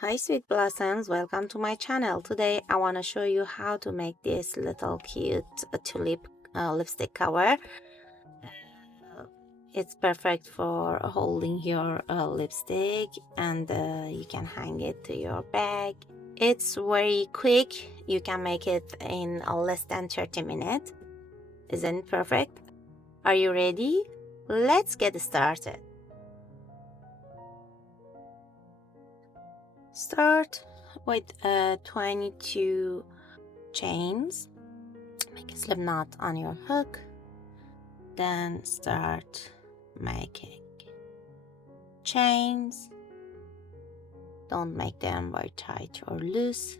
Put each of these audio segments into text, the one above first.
Hi sweet blossoms, welcome to my channel. Today I want to show you how to make this little cute tulip lipstick cover. It's perfect for holding your lipstick, and you can hang it to your bag. It's very quick. You can make it in less than 30 minutes. Isn't it perfect? Are you ready? Let's get started. Start with 22 chains. Make a slip knot on your hook, then start making chains. Don't make them very tight or loose.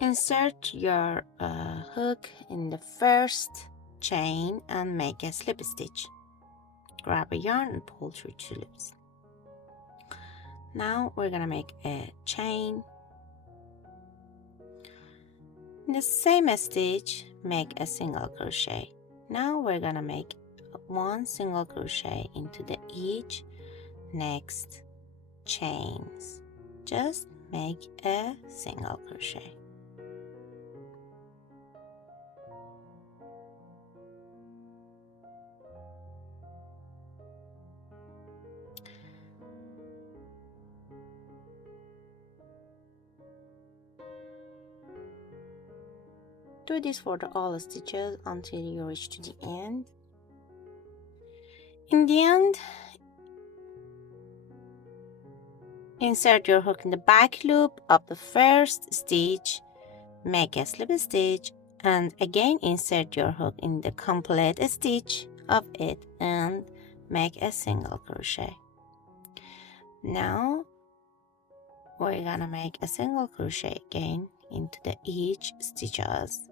Insert your hook in the first chain and make a slip stitch. Grab a yarn and pull through 2 loops. Now we're gonna make a chain. In the same stitch, make a single crochet. Now we're gonna make 1 single crochet into each next chains. Just make a single crochet. Do this for all stitches until you reach to the end. In the end, insert your hook in the back loop of the first stitch, make a slip stitch, and again insert your hook in the complete stitch of it and make a single crochet. Now we're gonna make a single crochet again into each stitches.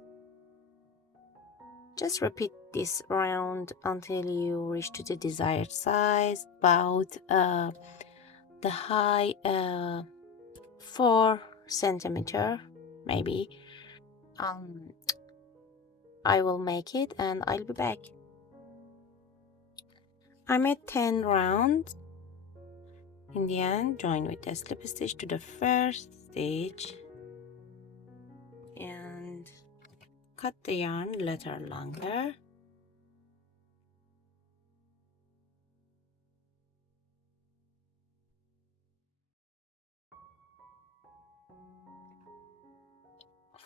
Just repeat this round until you reach to the desired size, about the high 4 centimeter maybe. I will make it and I'll be back. I made 10 rounds. In the end, join with a slip stitch to the first stitch and cut the yarn a little longer.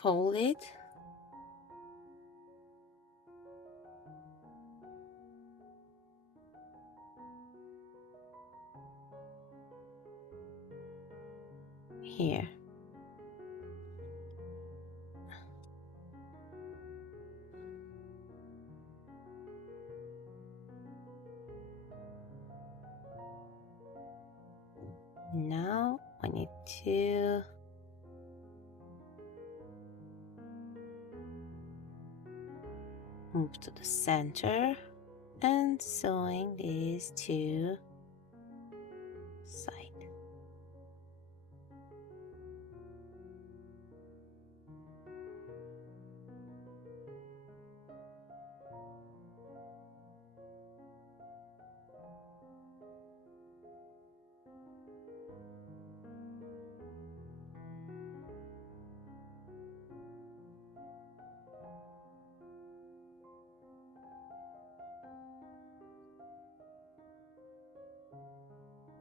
Fold it. Here. Now I need to move to the center and sewing these 2 sides.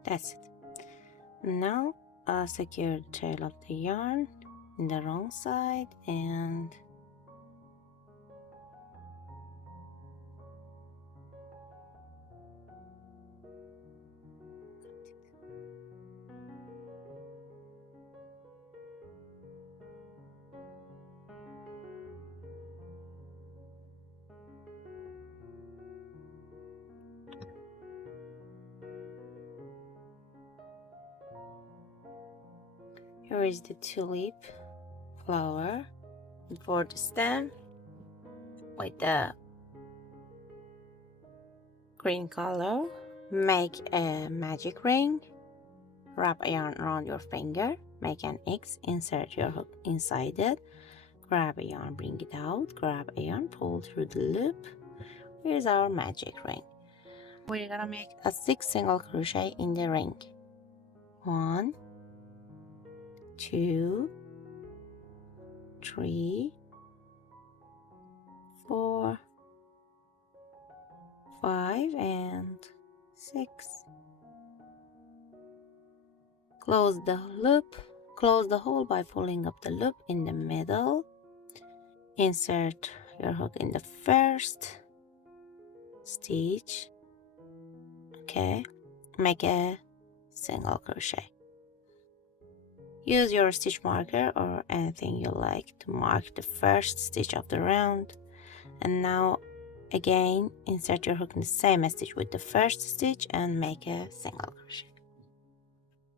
That's it. Now secure the tail of the yarn in the wrong side and here is the tulip flower. And for the stem, with the green color. Make a magic ring, wrap a yarn around your finger, make an X, insert your hook inside it, grab a yarn, bring it out, grab a yarn, pull through the loop. Here's our magic ring. We're gonna make a 6 single crochet in the ring. 1, 2, 3, 4, 5, and 6. Close the loop, close the hole by pulling up the loop in the middle. Insert your hook in the first stitch. Okay, make a single crochet. Use your stitch marker or anything you like to mark the first stitch of the round. And now again insert your hook in the same stitch with the first stitch and make a single crochet.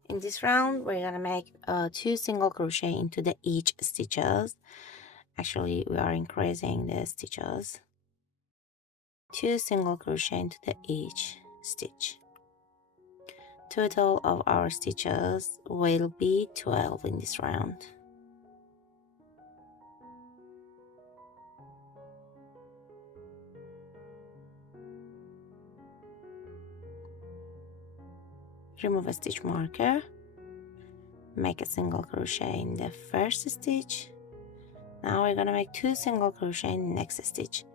In this round we're gonna make 2 single crochet into the each stitches. Actually we are increasing the stitches. 2 single crochet into the each stitch. Total of our stitches will be 12 in this round. Remove a stitch marker, make a single crochet in the first stitch. Now we're gonna make 2 single crochet in the next stitch.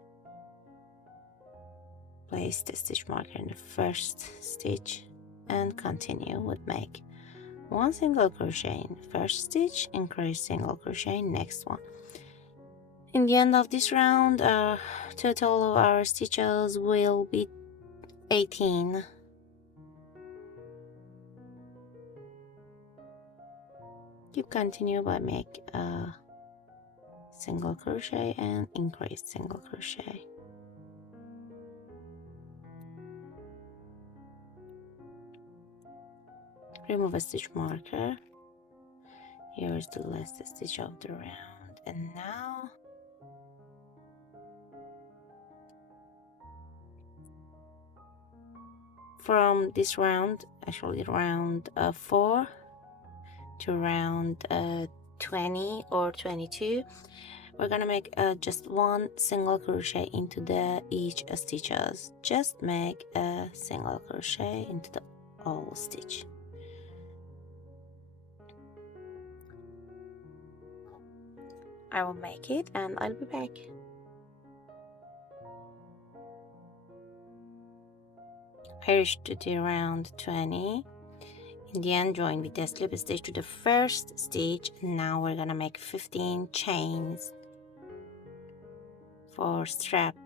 Place the stitch marker in the first stitch and continue with make 1 single crochet in the first stitch, increase single crochet in next one. In the end of this round, total of our stitches will be 18. You continue by make a single crochet and increase single crochet. Remove a stitch marker. Here is the last stitch of the round, and now from this round, actually round 4 to round 20 or 22, we're gonna make just 1 single crochet into the each stitches. Just make a single crochet into the all stitch. I will make it and I'll be back. I reached to the round 20. In the end, join with the slip stitch to the first stitch. Now we're gonna make 15 chains for strap.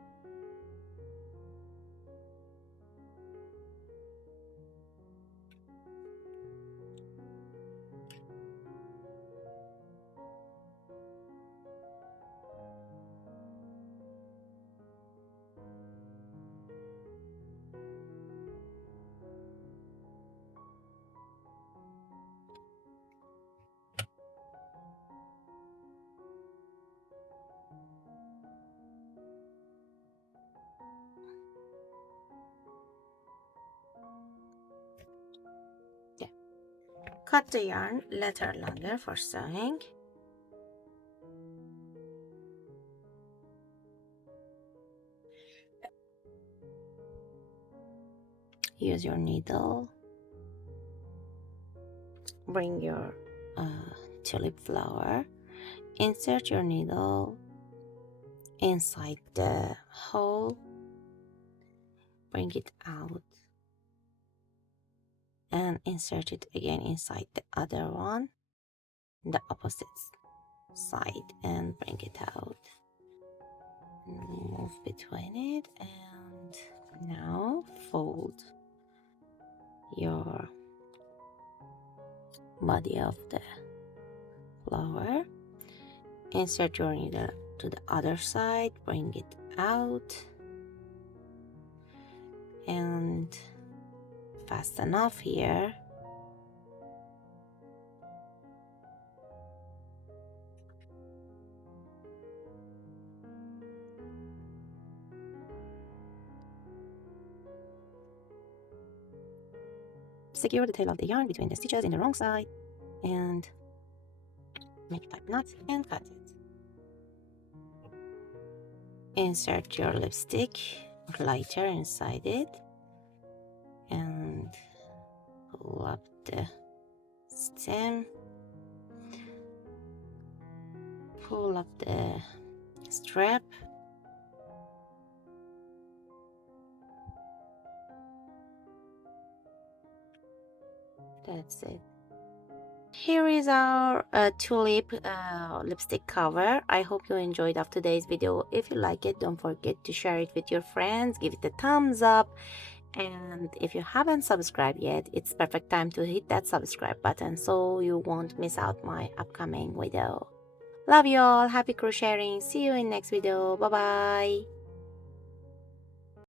Cut the yarn letter longer for sewing. Use your needle. Bring your tulip flower. Insert your needle inside the hole. Bring it out. And insert it again inside the other one, the opposite side, and bring it out. Move between it, and now fold your body of the flower. Insert your needle to the other side, bring it out, and fasten off here. secure the tail of the yarn between the stitches in the wrong side and make type knot and cut it. Insert your lipstick lighter inside it and pull up the stem, pull up the strap, that's it. Here is our tulip lipstick cover. I hope you enjoyed of today's video. If you like it, don't forget to share it with your friends, give it a thumbs up, and if you haven't subscribed yet, it's perfect time to hit that subscribe button so you won't miss out my upcoming video. Love you all, happy crocheting, see you in next video, bye bye.